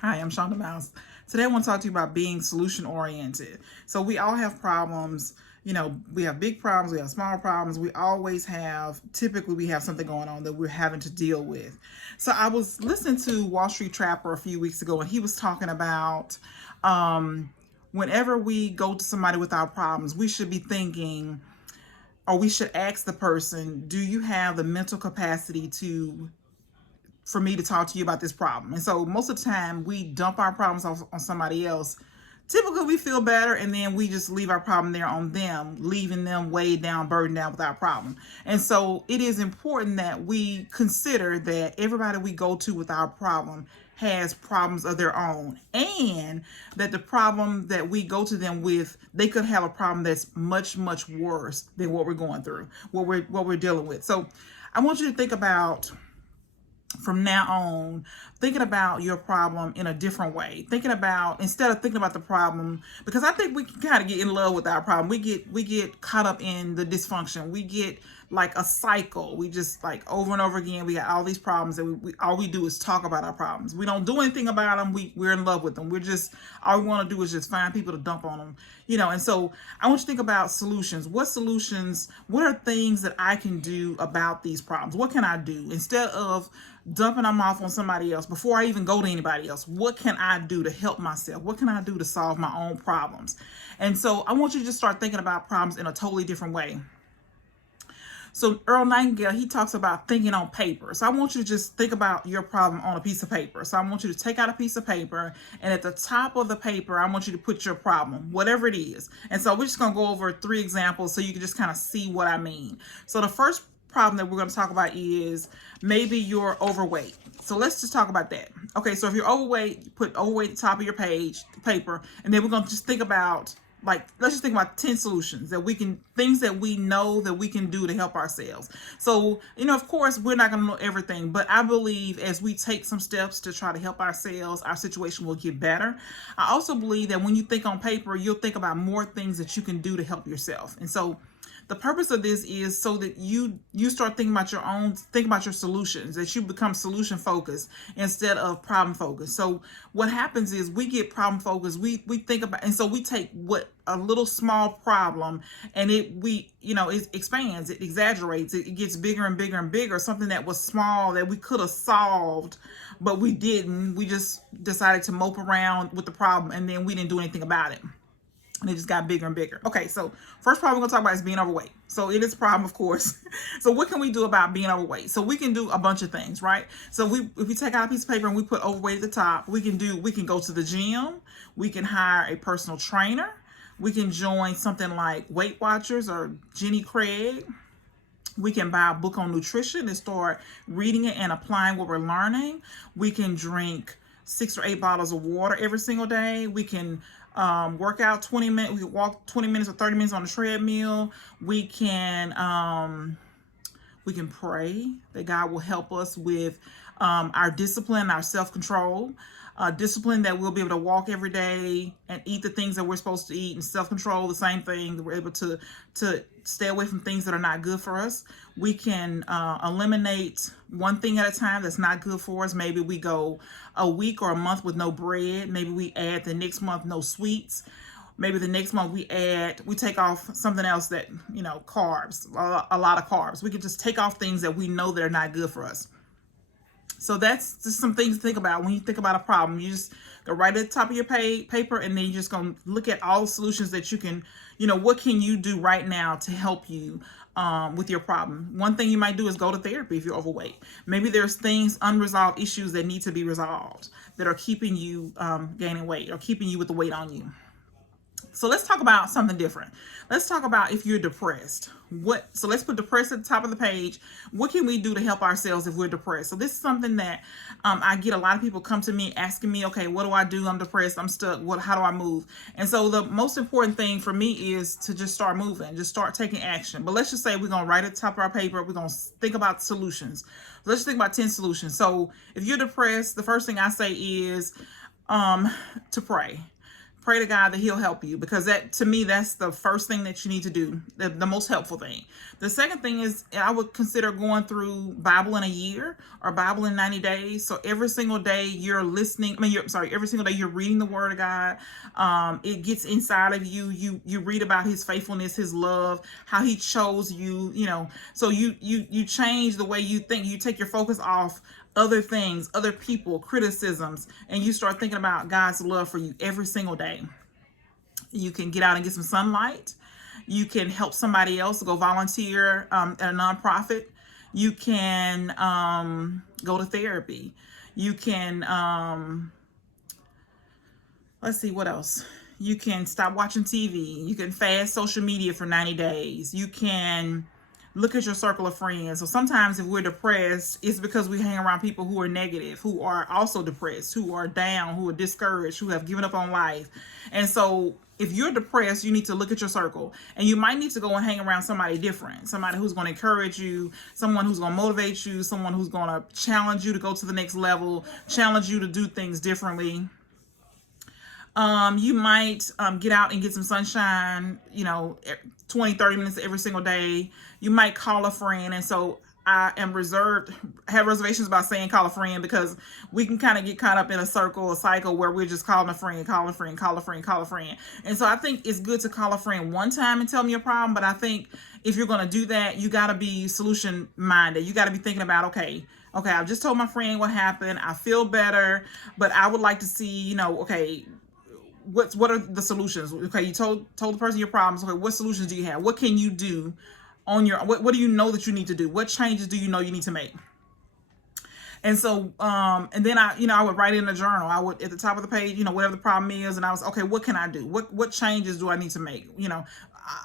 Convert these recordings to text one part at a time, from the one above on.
Hi, I'm Shonda Mouse. Today I want to talk to you about being solution oriented. So we all have problems. We have big problems, we have small problems. Typically we have something going on that we're having to deal with. So I was listening to Wall Street Trapper a few weeks ago, and he was talking about whenever we go to somebody with our problems, we should be thinking, or we should ask the person, do you have the mental capacity to for me to talk to you about this problem? And so most of the time we dump our problems on somebody else. Typically we feel better, and then we just leave our problem there on them, leaving them weighed down, burdened down with our problem. And so it is important that we consider that everybody we go to with our problem has problems of their own, and that the problem that we go to them with, they could have a problem that's much worse than what we're going through, what we're dealing with. So I want you to think about, from now on, thinking about your problem in a different way. Thinking about, instead of thinking about the problem, because I think we can kind of get in love with our problem. We get caught up in the dysfunction. We get like a cycle. We just, like, over and over again, we got all these problems, and we all we do is talk about our problems. We don't do anything about them. We're in love with them. We're just, all we want to do is just find people to dump on them. And so I want you to think about solutions. What are things that I can do about these problems? What can I do instead of dumping them off on somebody else? Before I even go to anybody else, what can I do to help myself? What can I do to solve my own problems? And so I want you to just start thinking about problems in a totally different way. So Earl Nightingale, he talks about thinking on paper. So I want you to just think about your problem on a piece of paper. So I want you to take out a piece of paper, and at the top of the paper, I want you to put your problem, whatever it is. And so we're just going to go over 3 examples so you can just kind of see what I mean. So the first problem that we're going to talk about is maybe you're overweight. So let's just talk about that. Okay, so if you're overweight, put overweight at the top of your paper, and then we're going to just think about, like, let's just think about 10 solutions things that we know that we can do to help ourselves. So, of course, we're not going to know everything, but I believe as we take some steps to try to help ourselves, our situation will get better. I also believe that when you think on paper, you'll think about more things that you can do to help yourself. And so the purpose of this is so that you start think about your solutions, that you become solution focused instead of problem focused. So what happens is we get problem focused. We think about, and so we take what a little small problem, and it expands, it exaggerates, it gets bigger and bigger and bigger. Something that was small that we could have solved, but we didn't. We just decided to mope around with the problem, and then we didn't do anything about it, and it just got bigger and bigger. Okay, so first problem we're gonna talk about is being overweight. So it is a problem, of course. So what can we do about being overweight? So we can do a bunch of things, right? So if we take out a piece of paper and we put overweight at the top, we can go to the gym, we can hire a personal trainer, we can join something like Weight Watchers or Jenny Craig. We can buy a book on nutrition and start reading it and applying what we're learning. We can drink 6 or 8 bottles of water every single day. We can work out 20 minutes. We can walk 20 minutes or 30 minutes on the treadmill. We can pray that God will help us with our discipline, our self-control. Discipline that we'll be able to walk every day and eat the things that we're supposed to eat, and self-control, the same thing. We're able to stay away from things that are not good for us. We can eliminate one thing at a time that's not good for us. Maybe we go a week or a month with no bread. Maybe we add the next month no sweets. Maybe the next month we take off something else, that, carbs, a lot of carbs. We can just take off things that we know that are not good for us. So that's just some things to think about when you think about a problem. You just go right at the top of your paper, and then you're just going to look at all the solutions that you can, what can you do right now to help you with your problem. One thing you might do is go to therapy if you're overweight. Maybe there's unresolved issues that need to be resolved that are keeping you gaining weight, or keeping you with the weight on you. So let's talk about something different. Let's talk about if you're depressed. So let's put depressed at the top of the page. What can we do to help ourselves if we're depressed? So this is something that I get a lot of people come to me asking me, okay, what do I do? I'm depressed. I'm stuck. How do I move? And so the most important thing for me is to just start moving, just start taking action. But let's just say we're going to write at the top of our paper. We're going to think about solutions. Let's just think about 10 solutions. So if you're depressed, the first thing I say is to pray. Pray to God that he'll help you, because that, to me, that's the first thing that you need to do, the most helpful thing. The second thing is, I would consider going through Bible in a year or Bible in 90 days. So every single day you're listening, every single day you're reading the word of God. It gets inside of you. You read about his faithfulness, his love, how he chose you, so you change the way you think. You take your focus off other things, other people, criticisms, and you start thinking about God's love for you every single day. You can get out and get some sunlight. You can help somebody else, go volunteer at a nonprofit. You can go to therapy. You can, let's see, what else? You can stop watching TV. You can fast social media for 90 days. You can look at your circle of friends. So sometimes if we're depressed, it's because we hang around people who are negative, who are also depressed, who are down, who are discouraged, who have given up on life. And so if you're depressed, you need to look at your circle, and you might need to go and hang around somebody different, somebody who's going to encourage you, someone who's going to motivate you, someone who's going to challenge you to go to the next level, challenge you to do things differently. You might get out and get some sunshine, 20, 30 minutes every single day. You might call a friend. And so I have reservations about saying call a friend, because we can kind of get caught up in a cycle where we're just calling a friend, call a friend, call a friend, call a friend. And so I think it's good to call a friend one time and tell them your problem. But I think if you're going to do that, you got to be solution minded. You got to be thinking about, okay, I've just told my friend what happened. I feel better, but I would like to see, what are the solutions? Okay, you told the person your problems. Okay, what solutions do you have? What can you do on your, what do you know that you need to do? What changes do you know you need to make? And so, and then I would write in a journal. I would, at the top of the page, whatever the problem is, and I was, okay, what can I do? What changes do I need to make?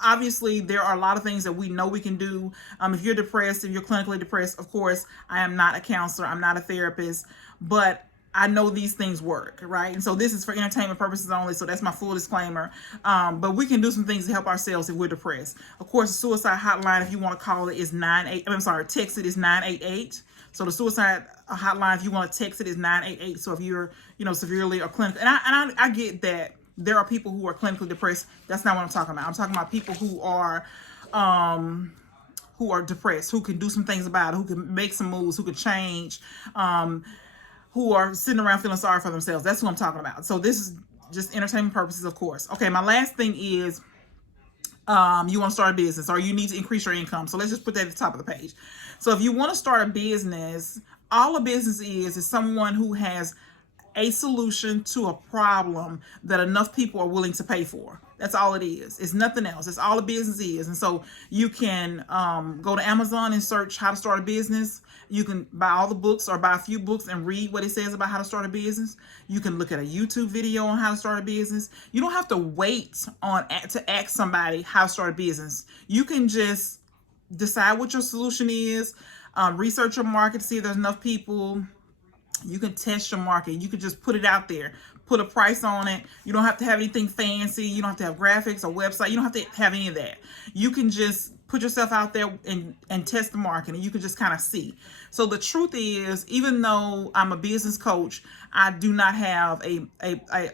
Obviously there are a lot of things that we know we can do. If you're depressed, if you're clinically depressed, of course, I am not a counselor. I'm not a therapist, but I know these things work, right? And so this is for entertainment purposes only, so that's my full disclaimer. But we can do some things to help ourselves if we're depressed. Of course, the suicide hotline, if you want to call it, is text it is 988. So the suicide hotline, if you want to text it, is 988. So if you're, severely or clinical, and I get that there are people who are clinically depressed. That's not what I'm talking about. I'm talking about people who are depressed, who can do some things about it, who can make some moves, who can change, who are sitting around feeling sorry for themselves. That's what I'm talking about. So this is just entertainment purposes, of course. Okay, my last thing is you want to start a business, or you need to increase your income. So let's just put that at the top of the page. So if you want to start a business, all a business is someone who has a solution to a problem that enough people are willing to pay for. That's all it is. It's nothing else. It's all a business is. And so you can go to Amazon and search how to start a business. You can buy all the books or buy a few books and read what it says about how to start a business. You can look at a YouTube video on how to start a business. You don't have to wait to ask somebody how to start a business. You can just decide what your solution is, research your market to see if there's enough people. You can test your market. You can just put it out there, put a price on it. You don't have to have anything fancy. You don't have to have graphics or website. You don't have to have any of that. You can just put yourself out there and test the market, and you can just kind of see. So the truth is, even though I'm a business coach, I do not have I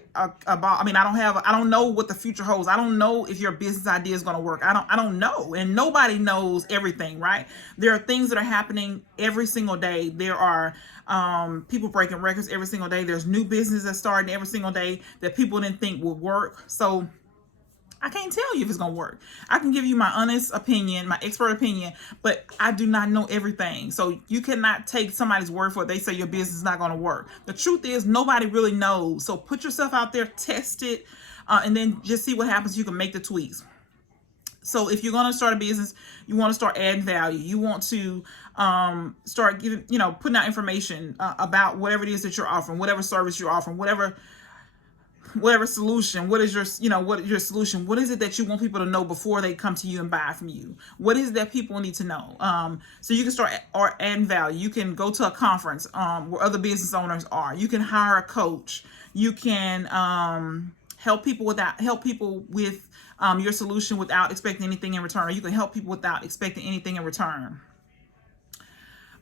don't know what the future holds. I don't know if your business idea is going to work. I don't know. And nobody knows everything, right? There are things that are happening every single day. There are people breaking records every single day. There's new business that's starting every single day that people didn't think would work. So I can't tell you if it's going to work. I can give you my honest opinion, my expert opinion, but I do not know everything. So you cannot take somebody's word for it. They say your business is not going to work. The truth is, nobody really knows. So put yourself out there, test it, and then just see what happens. You can make the tweaks. So if you're going to start a business, you want to start adding value. You want to start giving, putting out information about whatever it is that you're offering, whatever service you're offering, whatever solution. What is your solution? What is it that you want people to know before they come to you and buy from you? What is it that people need to know? So you can start adding value. You can go to a conference where other business owners are. You can hire a coach. You can help people with your solution without expecting anything in return. Or you can help people without expecting anything in return.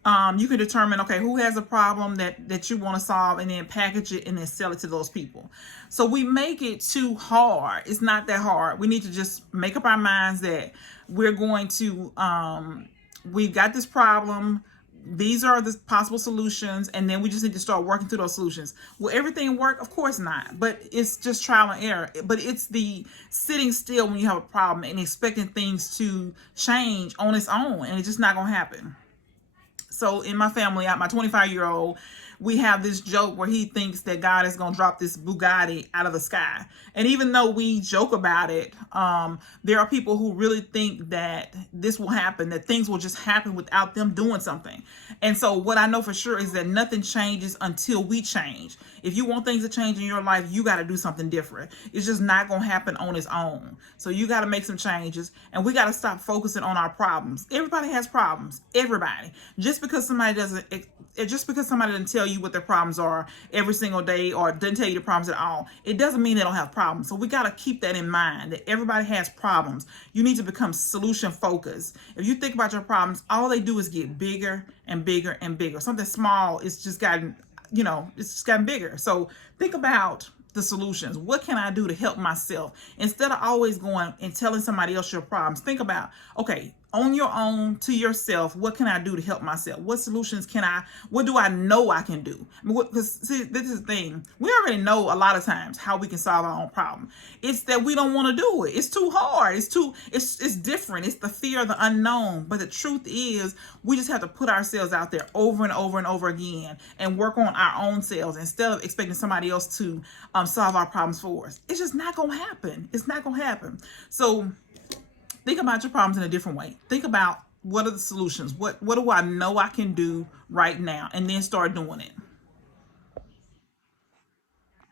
You can determine, okay, who has a problem that you want to solve, and then package it and then sell it to those people. So we make it too hard. It's not that hard. We need to just make up our minds that we're going to we've got this problem, these are the possible solutions, and then we just need to start working through those solutions. Will everything work? Of course not, but it's just trial and error. But it's the sitting still when you have a problem and expecting things to change on its own, and it's just not gonna happen. So in my family, my 25-year-old, we have this joke where he thinks that God is going to drop this Bugatti out of the sky. And even though we joke about it, there are people who really think that this will happen, that things will just happen without them doing something. And so what I know for sure is that nothing changes until we change. If you want things to change in your life, you got to do something different. It's just not going to happen on its own. So you got to make some changes, and we got to stop focusing on our problems. Everybody has problems. Everybody. Just because somebody doesn't tell you what their problems are every single day, or doesn't tell you the problems at all, it doesn't mean they don't have problems. So we got to keep that in mind, that everybody has problems. You need to become solution focused. If you think about your problems, all they do is get bigger and bigger and bigger. Something small is just gotten, it's just gotten bigger. So think about the solutions. What can I do to help myself? Instead of always going and telling somebody else your problems, think about, okay, on your own, to yourself, what can I do to help myself? What solutions what do I know I can do? Because see, this is the thing. We already know a lot of times how we can solve our own problem. It's that we don't want to do it. It's too hard. It's different. It's the fear of the unknown. But the truth is, we just have to put ourselves out there over and over and over again and work on our own selves instead of expecting somebody else to solve our problems for us. It's just not going to happen. It's not going to happen. So think about your problems in a different way. Think about, what are the solutions? What do I know I can do right now? And then start doing it.